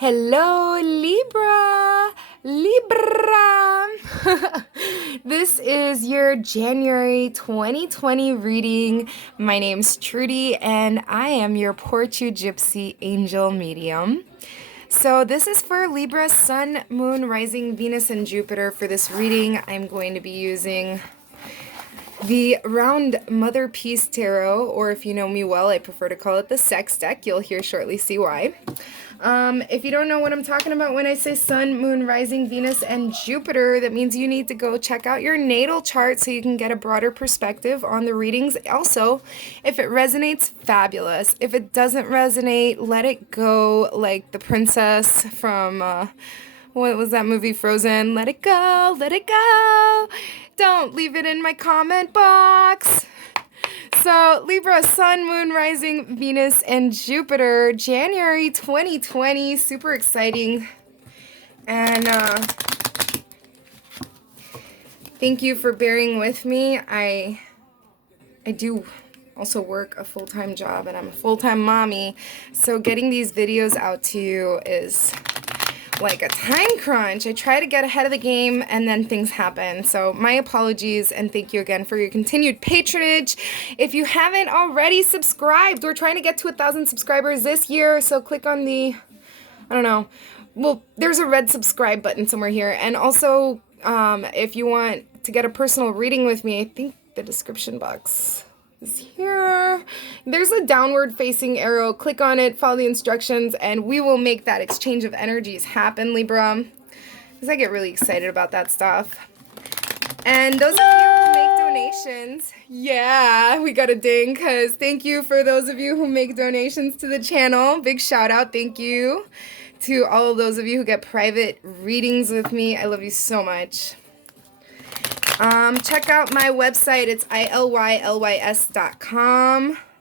Hello, Libra! Libra! This is your January 2020 reading. My name's Trudy, and I am your Portu Gypsy Angel Medium. So this is for Libra, Sun, Moon, Rising, Venus, and Jupiter. For this reading, I'm going to be using the Round Mother Peace Tarot, or if you know me well, I prefer to call it the Sex Deck. You'll hear shortly see why. If you don't know what I'm talking about when I say Sun, Moon, Rising, Venus, and Jupiter, that means you need to go check out your natal chart so you can get a broader perspective on the readings. Also, if it resonates, fabulous. If it doesn't resonate, let it go, like the princess from, what was that movie, Frozen? Let it go, let it go. Don't leave it in my comment box. So, Libra, Sun, Moon, Rising, Venus, and Jupiter, January 2020, super exciting. And thank you for bearing with me. I do also work a full-time job, and I'm a full-time mommy, so getting these videos out to you is like a time crunch. I try to get ahead of the game and then things happen. So my apologies, and thank you again for your continued patronage. If you haven't already subscribed, we're trying to get to 1,000 subscribers this year, so click on the, I don't know, well, there's a red subscribe button somewhere here. And also, if you want to get a personal reading with me, I think the description box is here. There's a downward facing arrow. Click on it, follow the instructions, and we will make that exchange of energies happen, Libra. Because I get really excited about that stuff. And those of you who make donations, yeah, we got a ding, because thank you for those of you who make donations to the channel. Big shout out, thank you to all of those of you who get private readings with me. I love you so much. Check out my website. It's ILYLYS.com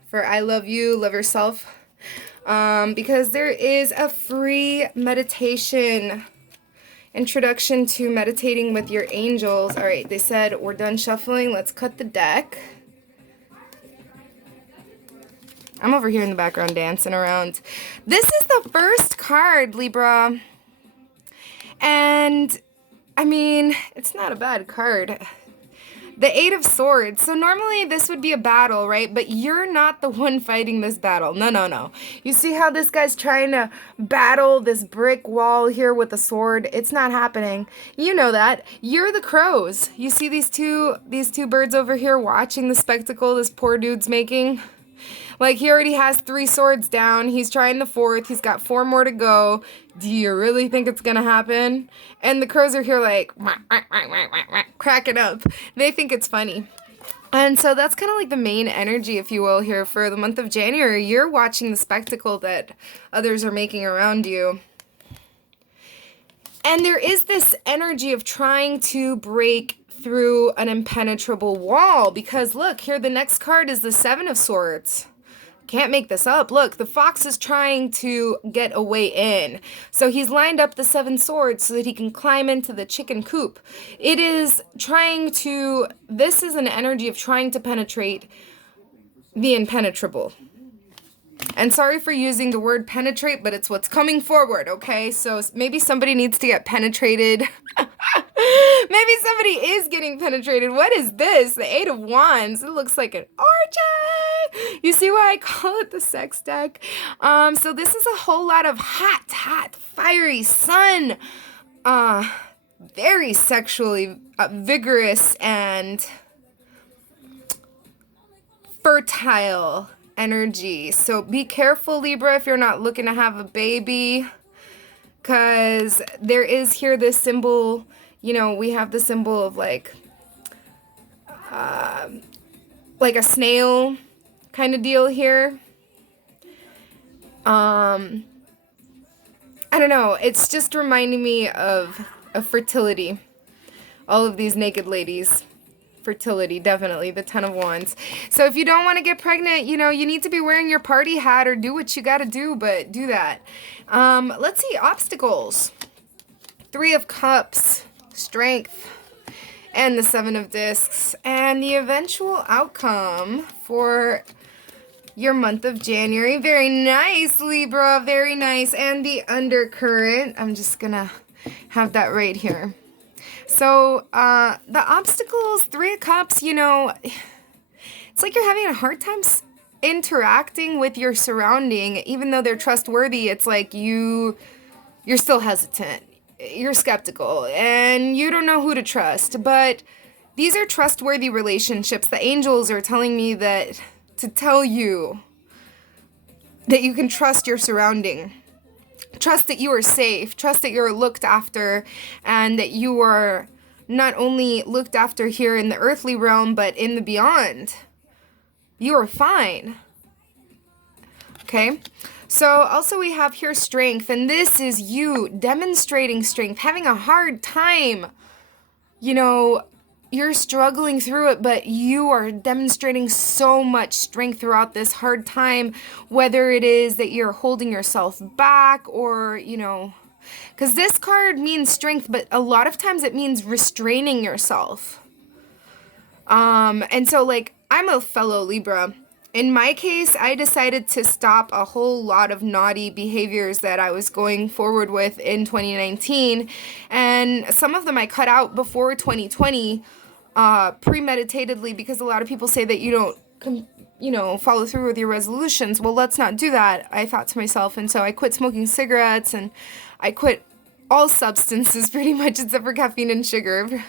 for I love you, love yourself. Because there is a free meditation introduction to meditating with your angels. All right, they said we're done shuffling. Let's cut the deck. I'm over here in the background dancing around. This is the first card, Libra. And I mean, it's not a bad card. The Eight of Swords. So normally this would be a battle, right? But you're not the one fighting this battle. No, no, no. You see how this guy's trying to battle this brick wall here with a sword? It's not happening. You know that. You're the crows. You see these two birds over here watching the spectacle this poor dude's making? Like, he already has 3 swords down. He's trying the 4th. He's got 4 more to go. Do you really think it's gonna happen? And the crows are here like, wah, wah, wah, wah, wah, wah, cracking up. They think it's funny. And so that's kind of like the main energy, if you will, here for the month of January. You're watching the spectacle that others are making around you. And there is this energy of trying to break through an impenetrable wall. Because look, here the next card is the 7 of Swords. Can't make this up. Look, the fox is trying to get a way in. So he's lined up the 7 swords so that he can climb into the chicken coop. It is trying to, this is an energy of trying to penetrate the impenetrable. And sorry for using the word penetrate, but it's what's coming forward, okay? So maybe somebody needs to get penetrated. Maybe somebody is getting penetrated. What is this? The 8 of Wands. It looks like an orgy. You see why I call it the sex deck? So this is a whole lot of hot, fiery sun. Very sexually vigorous and fertile energy. So be careful, Libra, if you're not looking to have a baby, because there is here this symbol, you know, we have the symbol of like a snail kind of deal here. I don't know, it's just reminding me of fertility. All of these naked ladies. Fertility, definitely, the 10 of Wands. So if you don't want to get pregnant, you know, you need to be wearing your party hat or do what you got to do, but do that. Let's see, obstacles. 3 of Cups, Strength, and the 7 of Discs. And the eventual outcome for your month of January. Very nice, Libra. Very nice. And the undercurrent. I'm just gonna have that right here. So, the obstacles, Three of Cups, it's like you're having a hard time interacting with your surrounding. Even though they're trustworthy, it's like you're still hesitant. You're skeptical, and you don't know who to trust. But these are trustworthy relationships. The angels are telling me that to tell you that you can trust your surrounding. Trust that you are safe. Trust that you're looked after, and that you are not only looked after here in the earthly realm, but in the beyond. You are fine. Okay? So also we have here strength, and this is you demonstrating strength, having a hard time. You're struggling through it, but you are demonstrating so much strength throughout this hard time, whether it is that you're holding yourself back or, because this card means strength, but a lot of times it means restraining yourself. And so, like, I'm a fellow Libra. In my case, I decided to stop a whole lot of naughty behaviors that I was going forward with in 2019. And some of them I cut out before 2020, premeditatedly, because a lot of people say that you don't, follow through with your resolutions. Well, let's not do that, I thought to myself. And so I quit smoking cigarettes, and I quit all substances pretty much except for caffeine and sugar.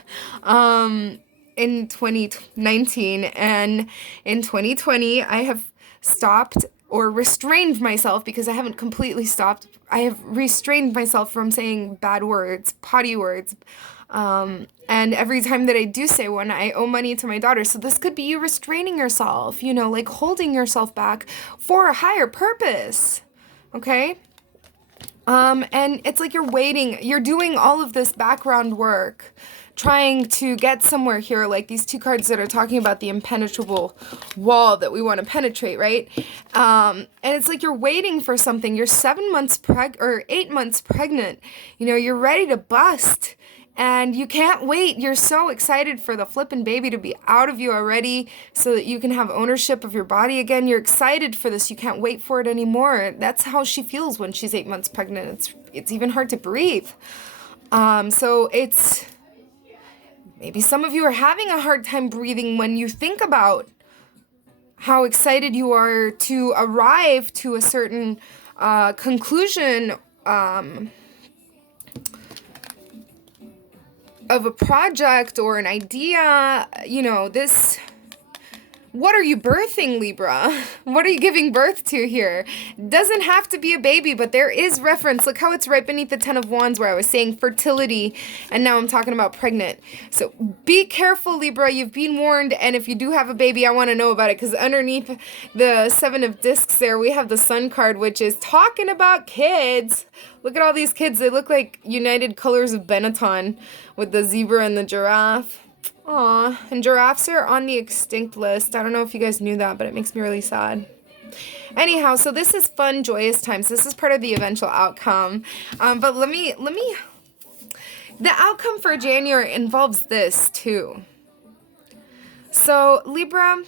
In 2019, and in 2020 I have stopped or restrained myself, because I haven't completely stopped. I have restrained myself from saying bad words, potty words, and every time that I do say one, I owe money to my daughter. So this could be you restraining yourself, like holding yourself back for a higher purpose. Okay? And it's like you're waiting, you're doing all of this background work, trying to get somewhere here, like these two cards that are talking about the impenetrable wall that we want to penetrate, right? And it's like you're waiting for something. You're 8 months pregnant. You're ready to bust, and you can't wait. You're so excited for the flippin' baby to be out of you already, so that you can have ownership of your body again. You're excited for this. You can't wait for it anymore. That's how she feels when she's 8 months pregnant. It's even hard to breathe. So it's... Maybe some of you are having a hard time breathing when you think about how excited you are to arrive to a certain conclusion of a project or an idea. This... What are you birthing, Libra? What are you giving birth to here? Doesn't have to be a baby, but there is reference. Look how it's right beneath the Ten of Wands, where I was saying fertility, and now I'm talking about pregnant. So be careful, Libra. You've been warned, and if you do have a baby, I want to know about it, because underneath the Seven of Discs there, we have the Sun card, which is talking about kids. Look at all these kids. They look like United Colors of Benetton with the zebra and the giraffe. Aw, and giraffes are on the extinct list. I don't know if you guys knew that, but it makes me really sad. Anyhow, so this is fun, joyous times. This is part of the eventual outcome. But let me, the outcome for January involves this too. So Libra,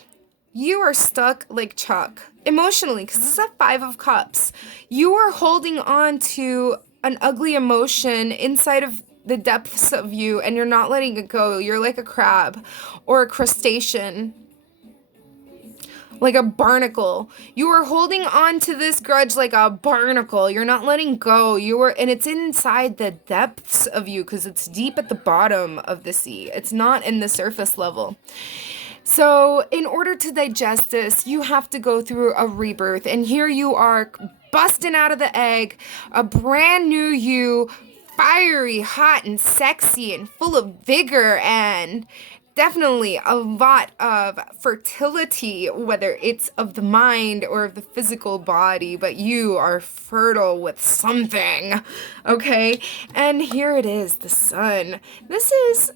you are stuck like Chuck emotionally, because this is a Five of Cups. You are holding on to an ugly emotion inside of the depths of you, and you're not letting it go. You're like a crab or a crustacean, like a barnacle. You are holding on to this grudge like a barnacle. You're not letting go. And it's inside the depths of you, because it's deep at the bottom of the sea. It's not in the surface level. So in order to digest this, you have to go through a rebirth, and here you are busting out of the egg, a brand new you, fiery, hot, and sexy, and full of vigor, and definitely a lot of fertility, whether it's of the mind or of the physical body, but you are fertile with something, okay? And here it is, the Sun. This is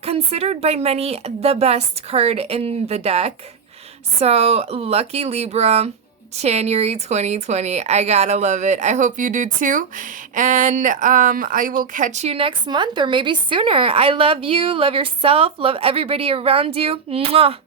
considered by many the best card in the deck. So lucky Libra, January 2020. I gotta love it. I hope you do too. And I will catch you next month, or maybe sooner. I love you, love yourself, love everybody around you. Mwah.